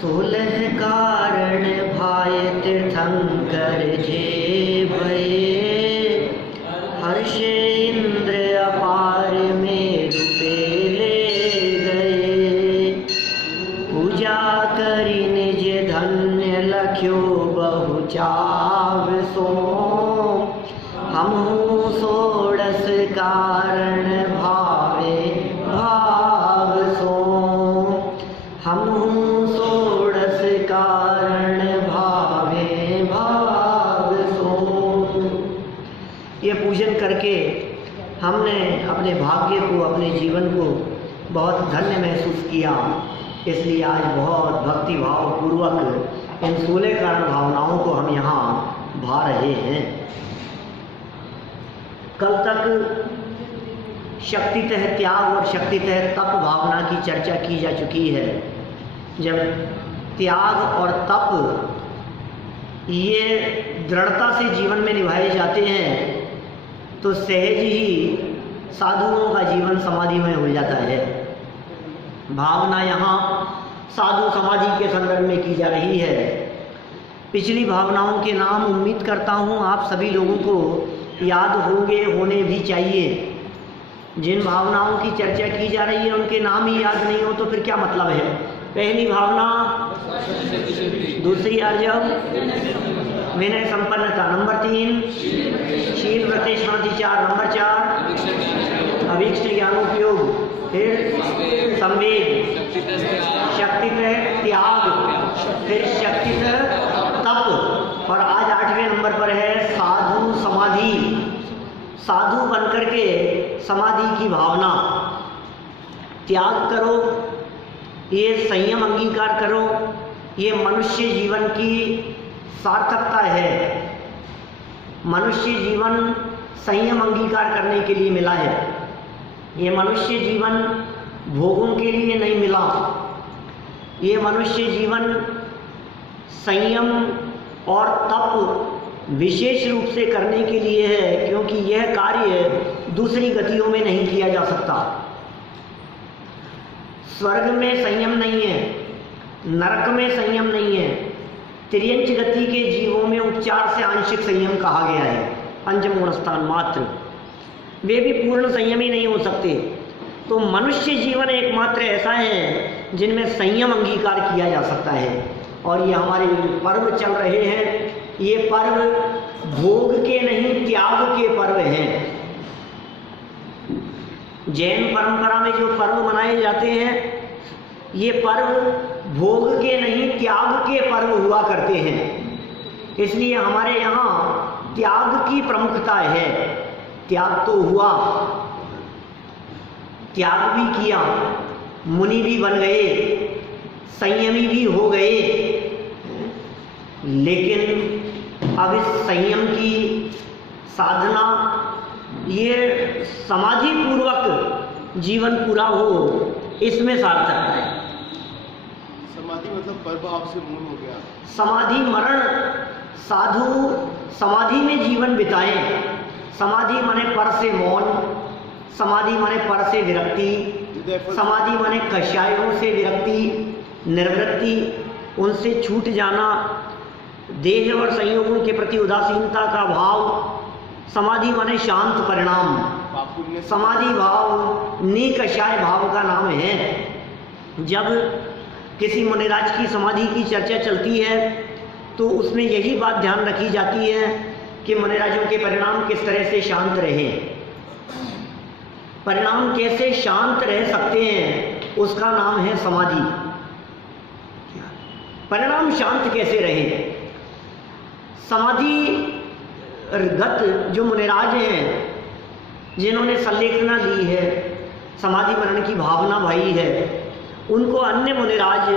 सोलह कारण भाय तीर्थंकर जे भये, हर्षे इंद्र अपार में रूपे ले गए। पूजा करी निज धन्य लख्यो बहु चाव सो, हमहु सोड़स कारण भावे भाव सो। हमहु सोड़स कारण भावे भाव सो। ये पूजन करके हमने अपने भाग्य को, अपने जीवन को बहुत धन्य महसूस किया। इसलिए आज बहुत भक्ति भाव पूर्वक इन 16 कारण भावनाओं को हम यहाँ भा रहे हैं। कल तक शक्तितः त्याग और शक्तितः तप भावना की चर्चा की जा चुकी है। जब त्याग और तप ये दृढ़ता से जीवन में निभाए जाते हैं तो सहज ही साधुओं का जीवन समाधिमय हो जाता है। भावना यहाँ साधु समाधि के संदर्भ में की जा रही है। पिछली भावनाओं के नाम उम्मीद करता हूँ आप सभी लोगों को याद होंगे, होने भी चाहिए। जिन भावनाओं की चर्चा की जा रही है उनके नाम ही याद नहीं हो तो फिर क्या मतलब है। पहली भावना, दूसरी अर्जव विनय संपन्नता, नंबर 3 शील व्रतेष्णातिचार, नंबर 4 अभीष्ट ज्ञानोपयोग, फिर संवेग, शक्तितः त्याग, फिर शक्तितः तप, और आज 8वें नंबर पर है साधु समाधि। साधु बनकर के समाधि की भावना। त्याग करो, ये संयम अंगीकार करो, ये मनुष्य जीवन की सार्थकता है। मनुष्य जीवन संयम अंगीकार करने के लिए मिला है। ये मनुष्य जीवन भोगों के लिए नहीं मिला। ये मनुष्य जीवन संयम और तप विशेष रूप से करने के लिए है, क्योंकि यह कार्य दूसरी गतियों में नहीं किया जा सकता। स्वर्ग में संयम नहीं है, नरक में संयम नहीं है। त्रियंच गति के जीवों में उपचार से आंशिक संयम कहा गया है, पंचमूल स्थान मात्र। वे भी पूर्ण संयमी नहीं हो सकते। तो मनुष्य जीवन एकमात्र ऐसा है जिनमें संयम अंगीकार किया जा सकता है। और ये हमारे पर्व चल रहे हैं, ये पर्व भोग के नहीं त्याग के पर्व हैं। जैन परंपरा में जो पर्व मनाए जाते हैं ये पर्व भोग के नहीं त्याग के पर्व हुआ करते हैं। इसलिए हमारे यहाँ त्याग की प्रमुखता है। त्याग तो हुआ, त्याग भी किया, मुनि भी बन गए, संयमी भी हो गए, लेकिन अब इस संयम की साधना, ये समाधि पूर्वक जीवन पूरा हो, इसमें सार्थक है। समाधि मतलब परभाव से मूल हो गया। समाधि मरण, साधु समाधि में जीवन बिताएं। समाधि माने पर से मौन, समाधि माने पर से विरक्ति, समाधि माने कषायों से विरक्ति, निवृत्ति, उनसे छूट जाना, देह और संयोगों के प्रति उदासीनता का भाव। समाधि माने शांत परिणाम। समाधि भाव निकषाय भाव का नाम है। जब किसी मुनिराज की समाधि की चर्चा चलती है तो उसमें यही बात ध्यान रखी जाती है कि मुनिराजों के परिणाम किस तरह से शांत रहे। परिणाम कैसे शांत रह सकते हैं उसका नाम है समाधि। परिणाम शांत कैसे रहे। समाधि गत जो मुनिराज हैं, जिन्होंने संलेखना ली है, समाधि मरण की भावना भाई है, उनको अन्य मुनिराज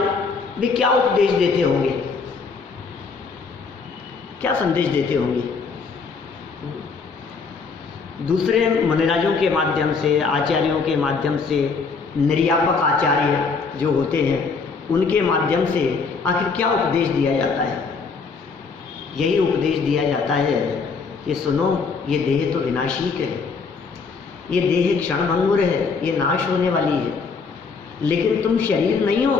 भी क्या उपदेश देते होंगे, क्या संदेश देते होंगे। दूसरे मुनिराजों के माध्यम से, आचार्यों के माध्यम से, निर्यापक आचार्य जो होते हैं उनके माध्यम से आखिर क्या उपदेश दिया जाता है। यही उपदेश दिया जाता है कि सुनो, ये देह तो विनाशिक है, ये देह क्षणभंगुर है, ये नाश होने वाली है, लेकिन तुम शरीर नहीं हो,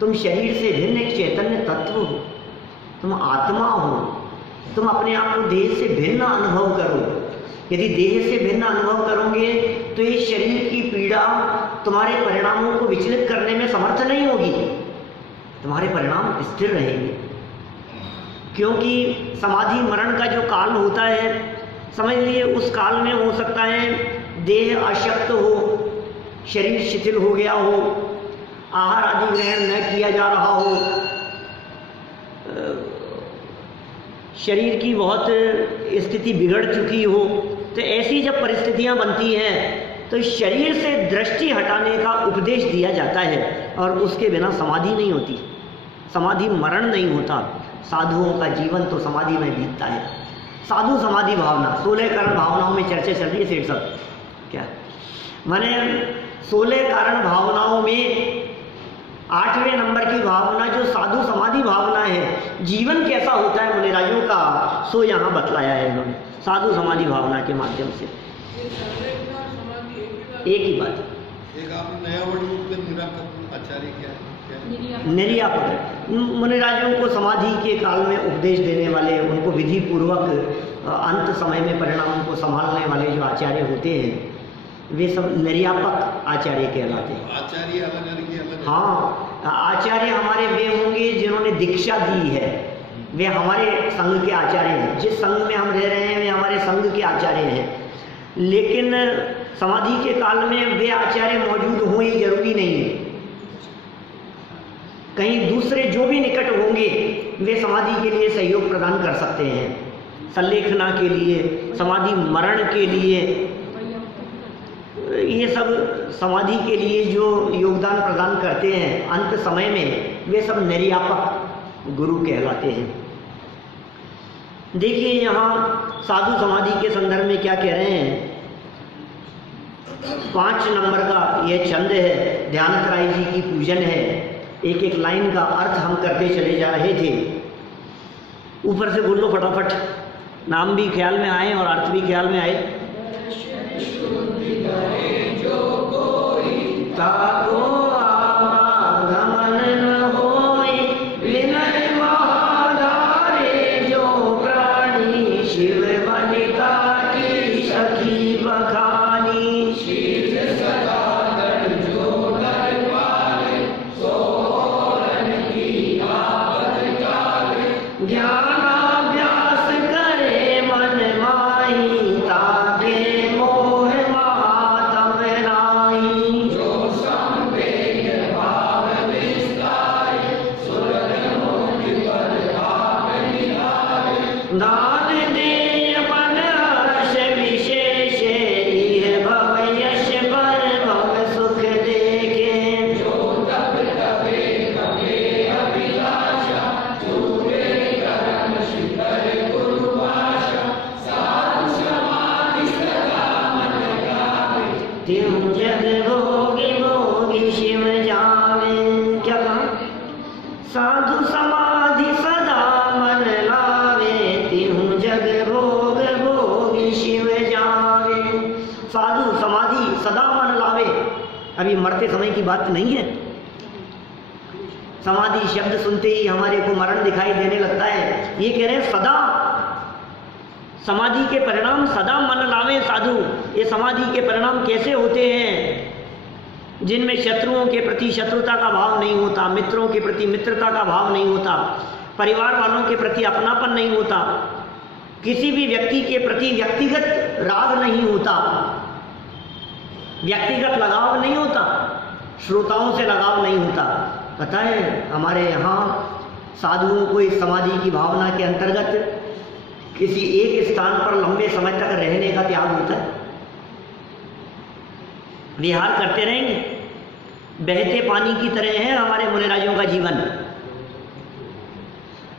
तुम शरीर से भिन्न एक चैतन्य तत्व हो, तुम आत्मा हो, तुम अपने आप को देह से भिन्न अनुभव करो। यदि देह से भिन्न अनुभव करोगे तो ये शरीर की पीड़ा तुम्हारे परिणामों को विचलित करने में समर्थ नहीं होगी, तुम्हारे परिणाम स्थिर रहेंगे। क्योंकि समाधि मरण का जो काल होता है, समझ लिए उस काल में हो सकता है देह अशक्त हो, शरीर शिथिल हो गया हो, आहार आदि ग्रहण न किया जा रहा हो, शरीर की बहुत स्थिति बिगड़ चुकी हो। तो ऐसी जब परिस्थितियां बनती हैं तो शरीर से दृष्टि हटाने का उपदेश दिया जाता है, और उसके बिना समाधि नहीं होती, समाधि मरण नहीं होता। साधुओं का जीवन तो समाधि में बीतता है। साधु समाधि भावना, 16 कारण भावनाओं में चर्चा चल रही है सेठ साहब, क्या माने 16 कारण भावनाओं में 8वें नंबर की भावना जो साधु समाधि भावना है, जीवन कैसा होता है मुनिराजों का, सो यहाँ बतलाया है इन्होंने साधु समाधि भावना के माध्यम से। एक ही बात, एक आपने नया वर्ड यूज कर, निराकरण आचार्य क्या है? निर्यापक मुनिराजों को समाधि के काल में उपदेश देने वाले, उनको विधि पूर्वक अंत समय में परिणामों को संभालने वाले जो आचार्य होते हैं, वे सब निर्यापक आचार्य कहलाते हैं। आचार्य अलग अलग। हाँ, आचार्य हमारे वे होंगे जिन्होंने दीक्षा दी है, वे हमारे संघ के आचार्य हैं। जिस संघ में हम रह रहे हैं वे हमारे संघ के आचार्य हैं। लेकिन समाधि के काल में वे आचार्य मौजूद हों ये जरूरी नहीं है, कहीं दूसरे जो भी निकट होंगे वे समाधि के लिए सहयोग प्रदान कर सकते हैं, संलेखना के लिए, समाधि मरण के लिए, ये सब समाधि के लिए जो योगदान प्रदान करते हैं अंत समय में, वे सब निर्यापक गुरु कहलाते हैं। देखिए यहाँ साधु समाधि के संदर्भ में क्या कह रहे हैं। 5 नंबर का यह छंद है, ध्यानतराय जी की पूजन है। एक एक लाइन का अर्थ हम करते चले जा रहे थे। ऊपर से बोल लो फटाफट, नाम भी ख्याल में आए और अर्थ भी ख्याल में आए। ताको आवागमन न होई, विनय महाधारे जो प्राणी, शिव बनिता की सखी बखानी। ज्ञानाभ्यास करे मन माही, ताके मोह महातम नाही। जो संवेग भाव विस्तारे, स्वर्ग मोक्ष पर भाग निहारे। दान दे मन हर्ष विशेष, इह भव यश पर भव सुख देखे। जो तब तबे कबे अभिलाषा, त्यों जग भोगी भोगी शिव जावे। क्या कहा? साधु समाधि सदा मन लावे, त्यों जग भोग भोगी शिव जावे। साधु समाधि सदा मन लावे, अभी मरते समय की बात नहीं है। समाधि शब्द सुनते ही हमारे को मरण दिखाई देने लगता है। ये कह रहे हैं सदा समाधि के परिणाम सदा मन लावे साधु। ये समाधि के परिणाम कैसे होते हैं? जिनमें शत्रुओं के प्रति शत्रुता का भाव नहीं होता, मित्रों के प्रति मित्रता का भाव नहीं होता, परिवार वालों के प्रति अपनापन नहीं होता, किसी भी व्यक्ति के प्रति व्यक्तिगत राग नहीं होता, व्यक्तिगत लगाव नहीं होता, श्रोताओं से लगाव नहीं होता। पता है हमारे यहाँ साधुओं को इस समाधि की भावना के अंतर्गत किसी एक स्थान पर लंबे समय तक रहने का त्याग होता है। विहार करते रहेंगे, बहते पानी की तरह है हमारे मुनिराजों का जीवन।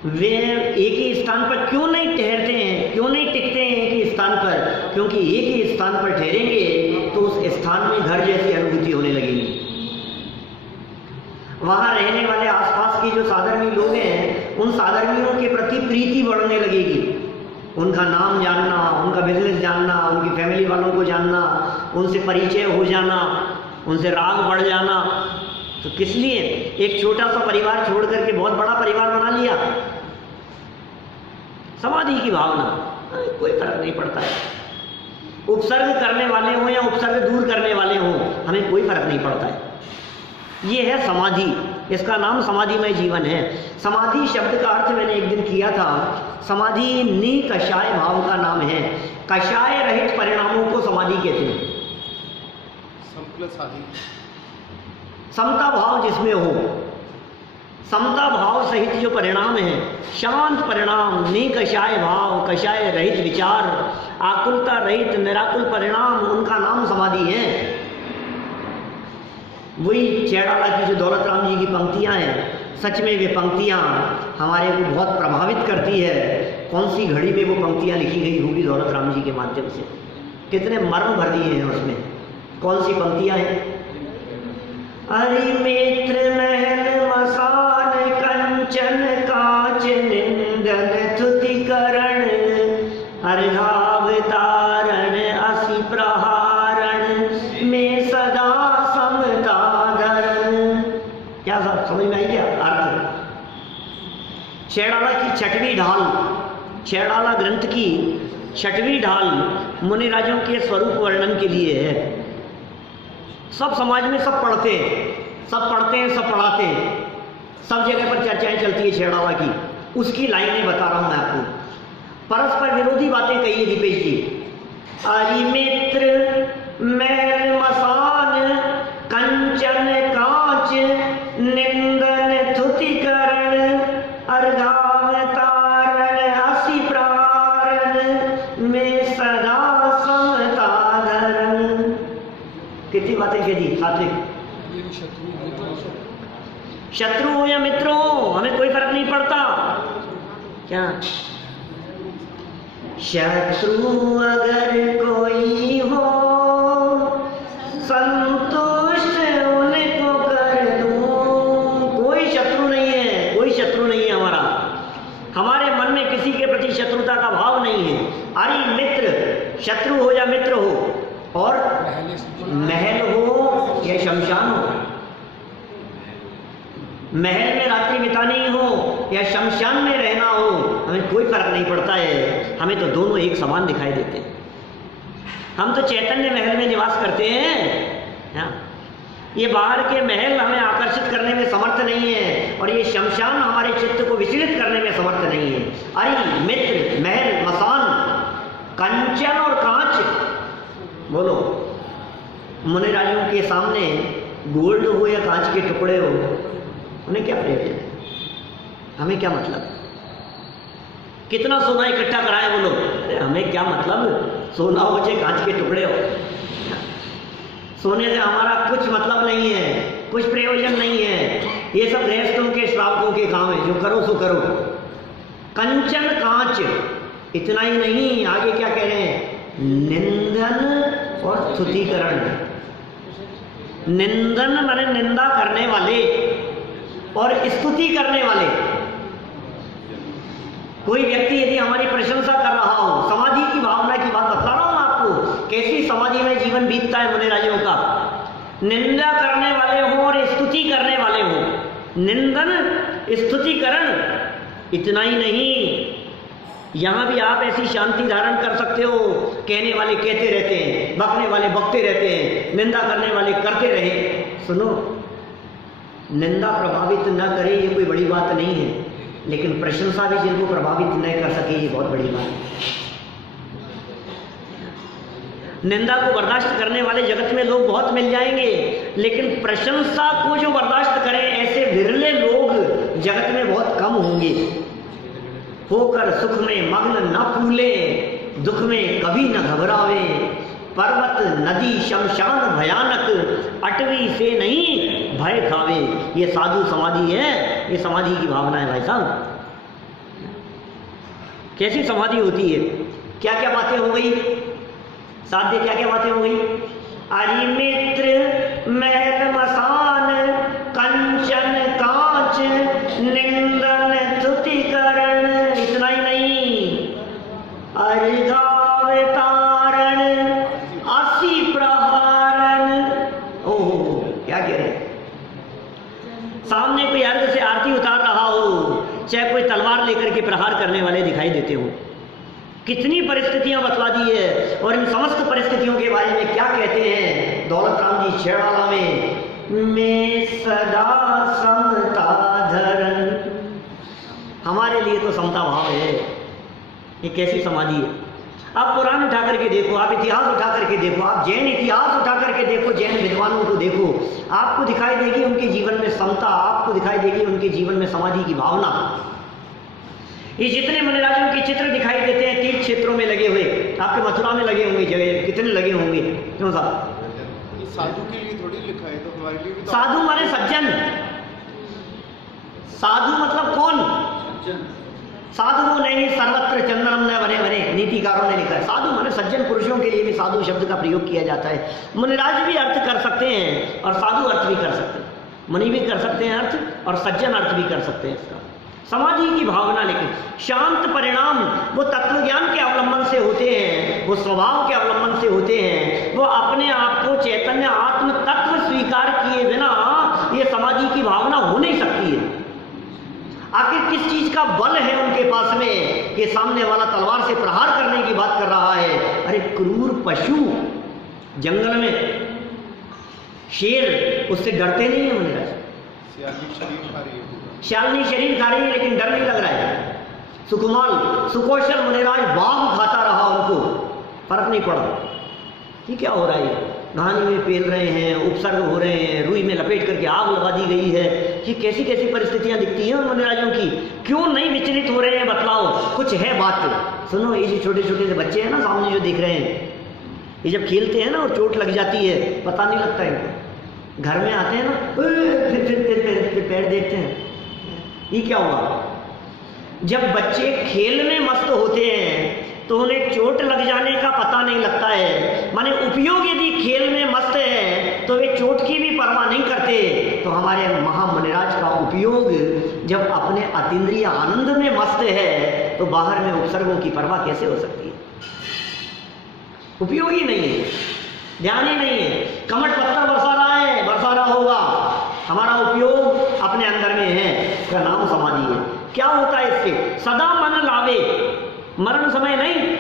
वे एक ही स्थान पर क्यों नहीं ठहरते हैं, क्यों नहीं टिकते हैं एक ही स्थान पर? क्योंकि एक ही स्थान पर ठहरेंगे तो उस स्थान में घर जैसी अनुभूति होने लगेगी। वहाँ रहने वाले आसपास के जो साधर्मी लोग हैं, उन साधर्मियों के प्रति प्रीति बढ़ने लगेगी। उनका नाम जानना, उनका बिजनेस जानना, उनकी फैमिली वालों को जानना, उनसे परिचय हो जाना, उनसे राग बढ़ जाना, तो किस लिए एक छोटा सा परिवार छोड़ करके बहुत बड़ा परिवार बना लिया? समाधि की भावना, कोई फर्क नहीं पड़ता है। उपसर्ग करने वाले हों या उपसर्ग दूर करने वाले हों, हमें कोई फर्क नहीं पड़ता है। ये है समाधि, इसका नाम समाधिमय जीवन है। समाधि शब्द का अर्थ मैंने एक दिन किया था, समाधि निकषाय भाव का नाम है। कषाय रहित परिणामों को समाधि कहते हैं। समता भाव जिसमें हो, समता भाव सहित जो परिणाम है, शांत परिणाम, निकषाय भाव, कषाय रहित विचार, आकुलता रहित निराकुल परिणाम, उनका नाम समाधि है। वही छेड़ाला की जो दौलत राम जी की पंक्तियां हैं, सच में वे पंक्तियां हमारे को बहुत प्रभावित करती है। कौन सी घड़ी में वो पंक्तियां लिखी गई होगी दौलत राम जी के माध्यम से, कितने मर्म भर दिए हैं उसमें। कौन सी पंक्तियां हैं? अरि मित्र महल मसान कंचन कांच निंदन थुतिकरण अर्घावतारण असि प्रहारण में सदा समता धरण। क्या समझ में आई क्या अर्थ? छेड़ाला की छठवीं ढाल, छेड़ाला ग्रंथ की छठवीं ढाल मुनिराजों के स्वरूप वर्णन के लिए है। सब समाज में सब पढ़ते हैं, सब पढ़ते हैं, सब पढ़ाते हैं, सब जगह पर चर्चाएं चलती है छेड़ाला की। उसकी लाइनें बता रहा हूं मैं आपको। परस्पर विरोधी बातें कही है दीपेश जी। अरि मित्र मैल मसान कंचन कांच निंदन थुतिकरण अर्घावतारण असि प्रारण में सदा समता धरण। कितनी बातें कह दी सात्विक? शत्रु हो या मित्र हो, हमें कोई फर्क नहीं पड़ता। क्या शत्रु अगर कोई हो, संतुष्ट उनको कर दूं। कोई शत्रु नहीं है, कोई शत्रु नहीं है हमारा। हमारे मन में किसी के प्रति शत्रुता का भाव नहीं है। अरे मित्र, शत्रु हो या मित्र हो, और महल हो या शमशान हो, महल में रात्रि बितानी हो या शमशान में रहना हो, हमें कोई फर्क नहीं पड़ता है। हमें तो दोनों एक समान दिखाई देते हैं। हम तो चैतन्य महल में निवास करते हैं। ये बाहर के महल हमें आकर्षित करने में समर्थ नहीं है, और ये शमशान हमारे चित्त को विचलित करने में समर्थ नहीं है। अरे मित्र, महल, मसान, कंचन और कांच, बोलो मुनिराजों के सामने गोल्ड हो या कांच के टुकड़े हो, उन्हें क्या प्रयोजन है? हमें क्या मतलब? कितना सोना इकट्ठा कराए वो लोग, अरे हमें क्या मतलब, सोना हो चाहे कांच के टुकड़े हो। सोने से हमारा कुछ मतलब नहीं है, कुछ प्रयोजन नहीं है। ये सब गृहस्थों के श्रावकों के काम है, जो करो सो करो। कंचन कांच, इतना ही नहीं, आगे क्या कह रहे हैं? निंदन और स्तुतिकरण। निंदन माने निंदा करने वाले, और स्तुति करने वाले। कोई व्यक्ति यदि हमारी प्रशंसा कर रहा हो, समाधि की भावना की बात बता रहा हूं आपको, कैसी समाधि में जीवन बीतता है मुनिराजों का। निंदा करने वाले हो और स्तुति करने वाले हो। निंदन, स्तुतिकरण, इतना ही नहीं, यहां भी आप ऐसी शांति धारण कर सकते हो। कहने वाले कहते रहते हैं, बकने वाले बकते रहते हैं, निंदा करने वाले करते रहे। सुनो, निंदा प्रभावित न करे ये कोई बड़ी बात नहीं है, लेकिन प्रशंसा भी जिनको प्रभावित न कर सके ये बहुत बड़ी बात है। निंदा को बर्दाश्त करने वाले जगत में लोग बहुत मिल जाएंगे, लेकिन प्रशंसा को जो बर्दाश्त करें ऐसे विरले लोग जगत में बहुत कम होंगे। होकर सुख में मग्न न फूले, दुख में कभी न घबरावे। पर्वत नदी शमशान भयानक, अटवी से नहीं भय खावे। ये साधु समाधि है, ये समाधि की भावना है भाई साहब। कैसी समाधि होती है? क्या क्या बातें हो गई साध्य, क्या क्या बातें हो गई? अरि मित्र महल मसान कंचन कांच निंदन स्तुतिकरण, इतना ही नहीं, अर्घावतारण असि प्रहारण। ओह, क्या कह रहे? अर्घ से आरती उतार रहा हो, चाहे कोई तलवार लेकर के प्रहार करने वाले दिखाई देते हो। कितनी परिस्थितियां बतला दी है, और इन समस्त परिस्थितियों के बारे में क्या कहते हैं दौलत राम जी छेड़वाला में, मैं सदा समता धरन। हमारे लिए तो समता भाव है। ये कैसी समाधि है? आप पुराण उठा करके देखो, आप इतिहास उठा करके देखो, आप जैन इतिहास उठा करके देखो, जैन विद्वानों को देखो, आपको दिखाई देगी उनके जीवन में समता, आपको दिखाई देगी उनके जीवन में समाधि की भावना। ये जितने मुनिराजों के चित्र दिखाई देते हैं तीर्थ क्षेत्रों में लगे हुए, आपके मथुरा में लगे होंगे, जगह कितने लगे होंगे, क्यों साहब? साधु के लिए थोड़ी लिखा है, तो हमारे लिए भी तो। साधु माने सज्जन। साधु मतलब कौन? साधु वो नहीं सर्वत्र चंदनम न बने बने, नीतिकारों ने लिखा है। साधु माने सज्जन पुरुषों के लिए भी साधु शब्द का प्रयोग किया जाता है। मुनिराज भी अर्थ कर सकते हैं और साधु अर्थ भी कर सकते हैं, मुनि भी कर सकते हैं अर्थ और सज्जन अर्थ भी कर सकते हैं इसका। समाधि की भावना, लेकिन शांत परिणाम वो तत्व ज्ञान के अवलंबन से होते हैं, वो स्वभाव के अवलंबन से होते हैं, वो अपने आप को चैतन्य आत्म तत्व स्वीकार किए बिना ये समाधि की भावना हो नहीं सकती है। आखिर किस चीज का बल है उनके पास में कि सामने वाला तलवार से प्रहार करने की बात कर रहा है? अरे क्रूर पशु जंगल में शेर, उससे डरते नहीं है मुनिराज। शालिनी शरीर खा रही है लेकिन डर नहीं लग रहा है। सुकुमाल सुकौशल मुनिराज बाघ खाता रहा, उनको फर्क नहीं पड़ा। ये क्या हो रहा है? कहानी में पेल रहे हैं, उपसर्ग हो रहे हैं, रुई में लपेट करके आग लगा दी गई है। ये कैसी कैसी परिस्थितियां दिखती हैं मुनिराजों की? क्यों नहीं विचलित हो रहे हैं? बतलाओ, कुछ है बात। सुनो, ये जो छोटे छोटे से बच्चे हैं ना सामने जो दिख रहे हैं, ये जब खेलते हैं ना और चोट लग जाती है, पता नहीं लगता इनको। घर में आते हैं ना, फिर पैर देखते हैं, ये क्या हुआ? जब बच्चे खेल में मस्त होते हैं तो उन्हें चोट लग जाने का पता नहीं लगता है। माने उपयोग यदि खेल में मस्त है तो वे चोट की भी परवाह नहीं करते। तो हमारे महामुनिराज का उपयोग जब अपने अतीन्द्रिय आनंद में मस्त है तो बाहर में उपसर्गों की परवाह कैसे हो सकती है? उपयोग ही नहीं है, ध्यान ही नहीं है। कमट पत्थर बरसा रहा है, बरसा रहा होगा, हमारा उपयोग अपने अंदर में है, उसका नाम समाधि है। क्या होता है इससे? सदा मन लावे, मरण समय नहीं।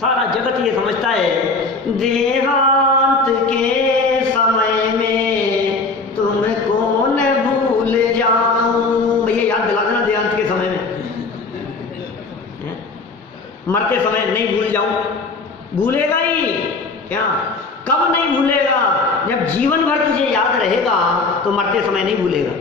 सारा जगत ये समझता है देहांत के समय में तुमको न भूल जाऊं। भैया याद दिला देना देहांत के समय में, मरते समय नहीं भूल जाऊं। भूलेगा ही क्या? कब नहीं भूलेगा? जब जीवन भर तुझे याद रहेगा तो मरते समय नहीं भूलेगा।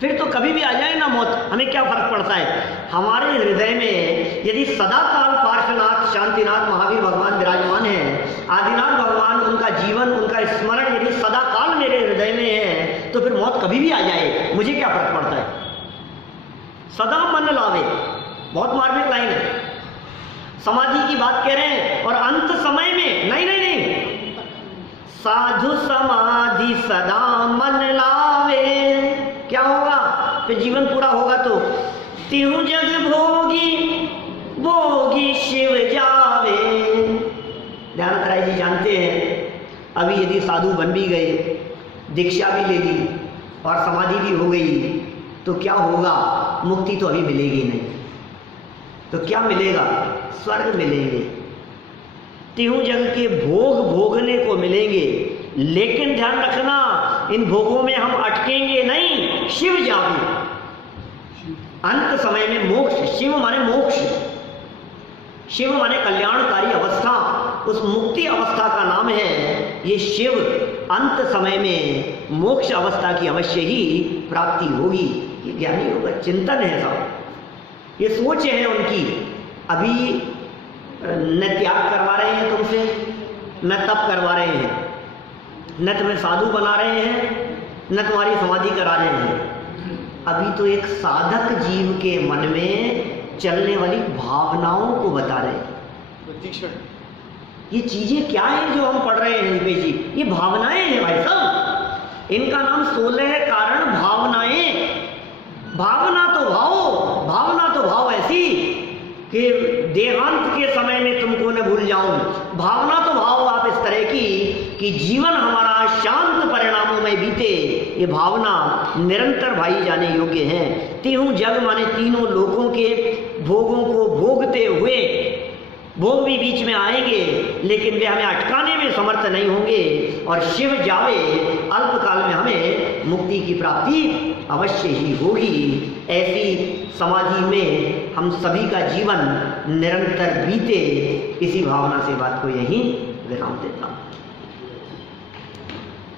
फिर तो कभी भी आ जाए ना मौत, हमें क्या फर्क पड़ता है? हमारे हृदय में यदि सदा काल पार्श्वनाथ शांतिनाथ महावीर भगवान विराजमान है, आदिनाथ भगवान, उनका जीवन, उनका स्मरण यदि सदा काल मेरे हृदय में है तो फिर मौत कभी भी आ जाए, मुझे क्या फर्क पड़ता है? सदा मन लावे, बहुत मार्मिक लाइन है। समाधि की बात कह रहे हैं और अंत समय में नहीं नहीं नहीं, साधु समाधि सदा मन लावे। क्या होगा? फिर जीवन पूरा होगा तो तिहु जग भोगी भोगी शिव जावे। ध्यान राय जी जानते हैं, अभी यदि साधु बन भी गए, दीक्षा भी ले ली और समाधि भी हो गई तो क्या होगा? मुक्ति तो अभी मिलेगी नहीं। तो क्या मिलेगा? स्वर्ग मिलेंगे, तिहु जग के भोग भोगने को मिलेंगे। लेकिन ध्यान रखना, इन भोगों में हम अटकेंगे नहीं, शिव जावे। अंत समय में मोक्ष, शिव माने मोक्ष, शिव माने कल्याणकारी अवस्था, उस मुक्ति अवस्था का नाम है ये शिव। अंत समय में मोक्ष अवस्था की अवश्य ही प्राप्ति होगी। ये ज्ञानियों का चिंतन है साहब, ये सोच है उनकी। अभी न त्याग करवा रहे हैं तुमसे, न तप करवा रहे हैं, न तुम्हें साधु बना रहे हैं, न तुम्हारी समाधि करा रहे हैं। अभी तो एक साधक जीव के मन में चलने वाली भावनाओं को बता रहे हैं। ये चीजें क्या है जो हम पढ़ रहे हैं दीपेश जी? ये भावनाएं हैं भाई साहब, इनका नाम 16 कारण भावनाएं। भावना तो भाव, भावना तो भाव ऐसी कि देहांत के समय में तुमको न भूल जाऊं। भावना तो भाव आप इस तरह की कि जीवन हमारा शांत परिणामों में समय बीते, ये भावना निरंतर भाई जाने योग्य है। तीनों जग माने तीनों लोगों के भोगों को भोगते हुए, भोग भी बीच में आएंगे लेकिन वे हमें अटकाने में समर्थ नहीं होंगे, और शिव जावे अल्पकाल में हमें मुक्ति की प्राप्ति अवश्य ही होगी। ऐसी समाधि में हम सभी का जीवन निरंतर बीते, इसी भावना से बात को यहीं विराम देता हूँ।